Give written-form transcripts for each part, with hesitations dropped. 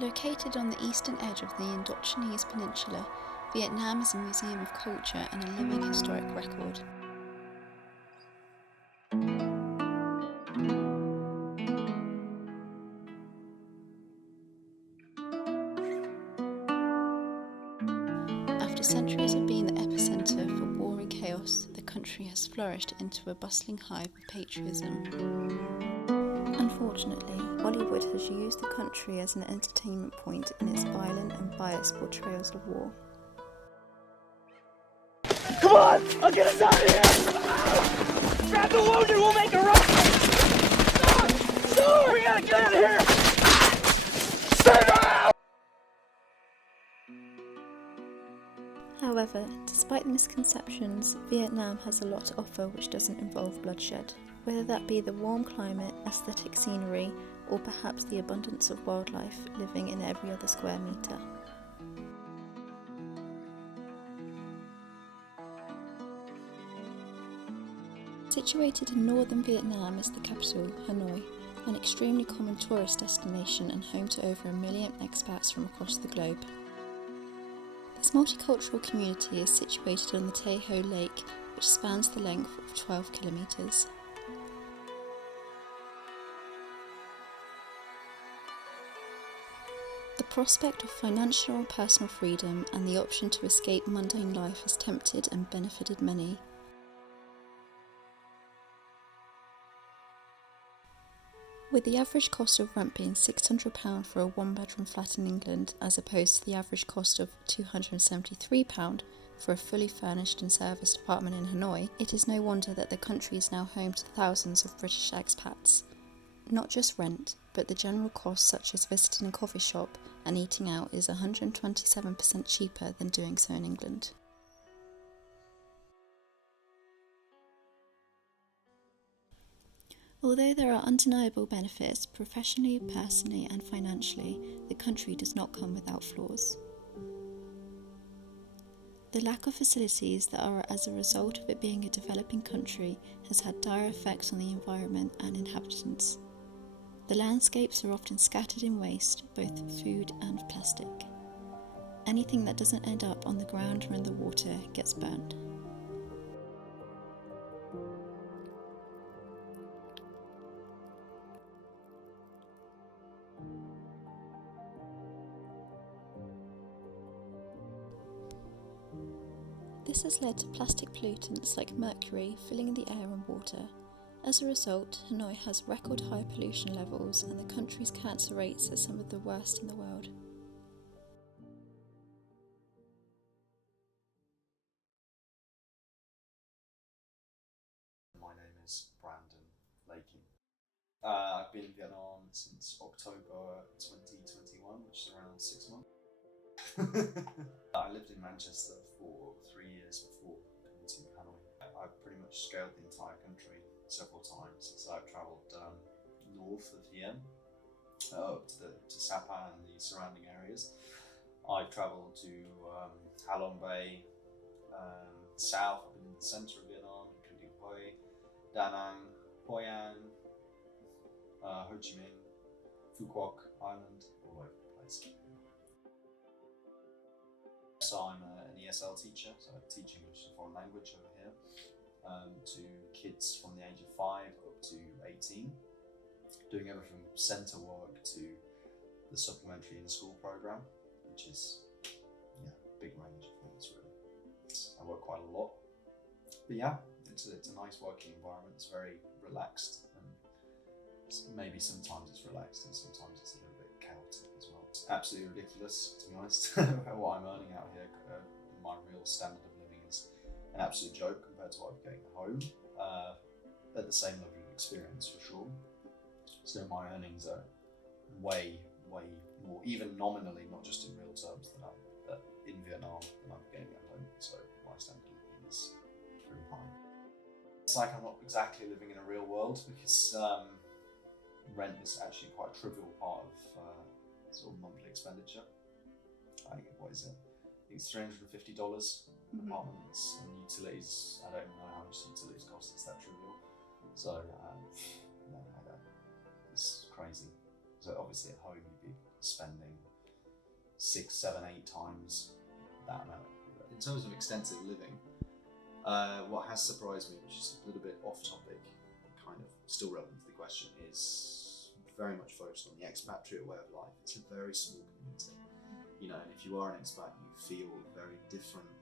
Located on the eastern edge of the Indochinese Peninsula, Vietnam is a museum of culture and a living historic record. After centuries of being the epicenter for war and chaos, the country has flourished into a bustling hive of patriotism. Unfortunately, Hollywood has used the country as an entertainment point in its violent and biased portrayals of war. Come on! I'll get us out of here! Grab the wounded, we'll make a run! Sword! We gotta get out of here! Stand out! However, despite the misconceptions, Vietnam has a lot to offer which doesn't involve bloodshed, whether that be the warm climate, aesthetic scenery, or perhaps the abundance of wildlife living in every other square metre. Situated in northern Vietnam is the capital, Hanoi, an extremely common tourist destination and home to over 1 million expats from across the globe. This multicultural community is situated on the Tay Ho Lake, which spans the length of 12 kilometres. The prospect of financial and personal freedom and the option to escape mundane life has tempted and benefited many. With the average cost of rent being £600 for a one-bedroom flat in England, as opposed to the average cost of £273 for a fully furnished and serviced apartment in Hanoi, it is no wonder that the country is now home to thousands of British expats. Not just rent, but the general costs such as visiting a coffee shop and eating out is 127% cheaper than doing so in England. Although there are undeniable benefits professionally, personally and financially, the country does not come without flaws. The lack of facilities that are as a result of it being a developing country has had dire effects on the environment and inhabitants. The landscapes are often scattered in waste, both food and plastic. Anything that doesn't end up on the ground or in the water gets burned. This has led to plastic pollutants like mercury filling the air and water. As a result, Hanoi has record high pollution levels and the country's cancer rates are some of the worst in the world. My name is Brandon Lakey. I've been in Vietnam since October 2021, which is around 6 months. I lived in Manchester for 3 years before coming to Hanoi. I've pretty much scaled the entire country several times. So I've travelled north of here, up to Sapa and the surrounding areas. I've travelled to Halong Bay, south, I've been in the centre of Vietnam, including Hue, Da Nang, Hoi An, Ho Chi Minh, Phu Quoc Island, all over the place. So I'm an ESL teacher, so I'm teaching English as a foreign language over here to kids from the age of 5 up to 18, doing everything from centre work to the supplementary in-school programme, which is a big range of things really. I work quite a lot, but yeah, it's a nice working environment. It's very relaxed, and maybe sometimes it's relaxed and sometimes it's a little bit chaotic as well. It's absolutely ridiculous, to be honest, what I'm earning out here. My real standard of living is an absolute joke compared to what I'm getting at home, at the same level of experience for sure. So my earnings are way more, even nominally, not just in real terms, than in Vietnam than I'm getting at home. So my standard of living is pretty high. It's like I'm not exactly living in a real world because rent is actually quite a trivial part of sort of monthly expenditure. What is it? I think it's $350 apartments, and utilities. I don't know how much utilities cost. It's that trivial. So no, I don't. It's crazy. So obviously at home you'd be spending 6, 7, 8 times that amount. In terms of extensive living, what has surprised me, which is a little bit off topic, kind of still relevant to the question, is very much focused on the expatriate way of life. It's a very small community, you know, and if you are an expat, you feel very different,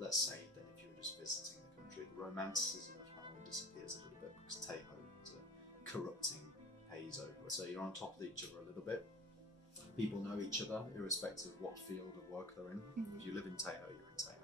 let's say, than if you were just visiting the country. The romanticism of Hanoi disappears a little bit because Taeho is a corrupting haze over it. So you're on top of each other a little bit. People know each other irrespective of what field of work they're in. If you live in Taeho, you're in Taeho.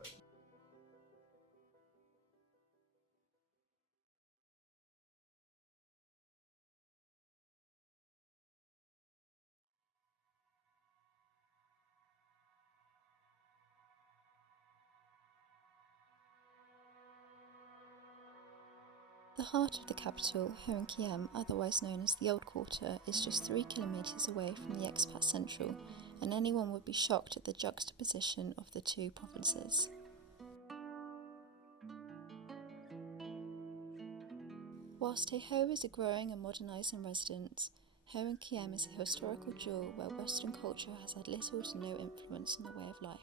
The heart of the capital, Hoan Kiem, otherwise known as the Old Quarter, is just 3 kilometres away from the expat central, and anyone would be shocked at the juxtaposition of the two provinces. Whilst Taeho is a growing and modernising residence, Hoan Kiem is a historical jewel where Western culture has had little to no influence on the way of life.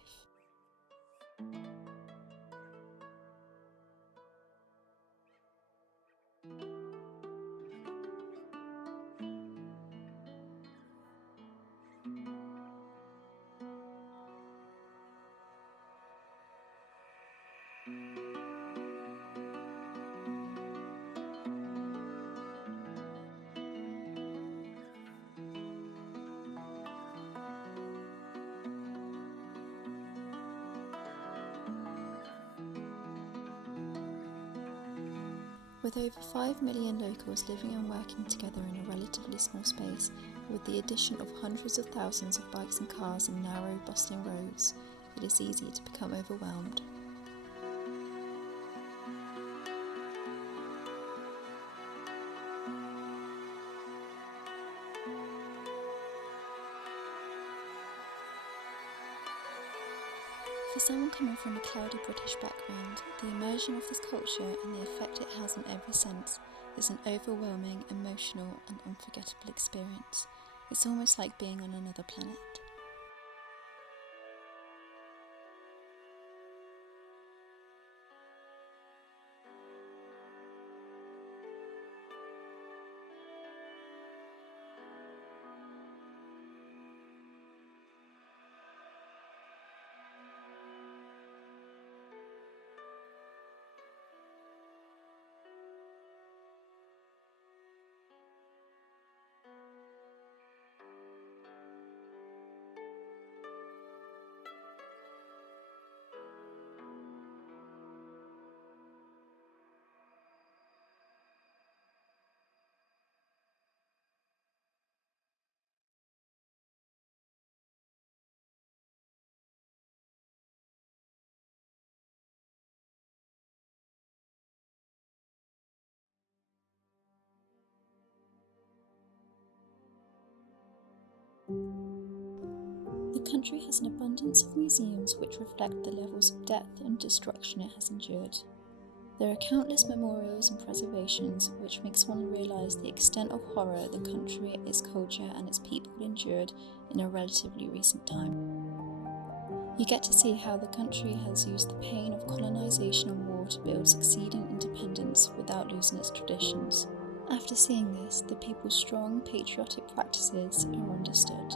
With over 5 million locals living and working together in a relatively small space, with the addition of hundreds of thousands of bikes and cars and narrow, bustling roads, it is easy to become overwhelmed. For someone coming from a cloudy British background, the immersion of this culture and the effect it has on every sense is an overwhelming, emotional and unforgettable experience. It's almost like being on another planet. The country has an abundance of museums which reflect the levels of death and destruction it has endured. There are countless memorials and preservations which makes one realise the extent of horror the country, its culture and its people endured in a relatively recent time. You get to see how the country has used the pain of colonisation and war to build succeeding independence without losing its traditions. After seeing this, the people's strong patriotic practices are understood.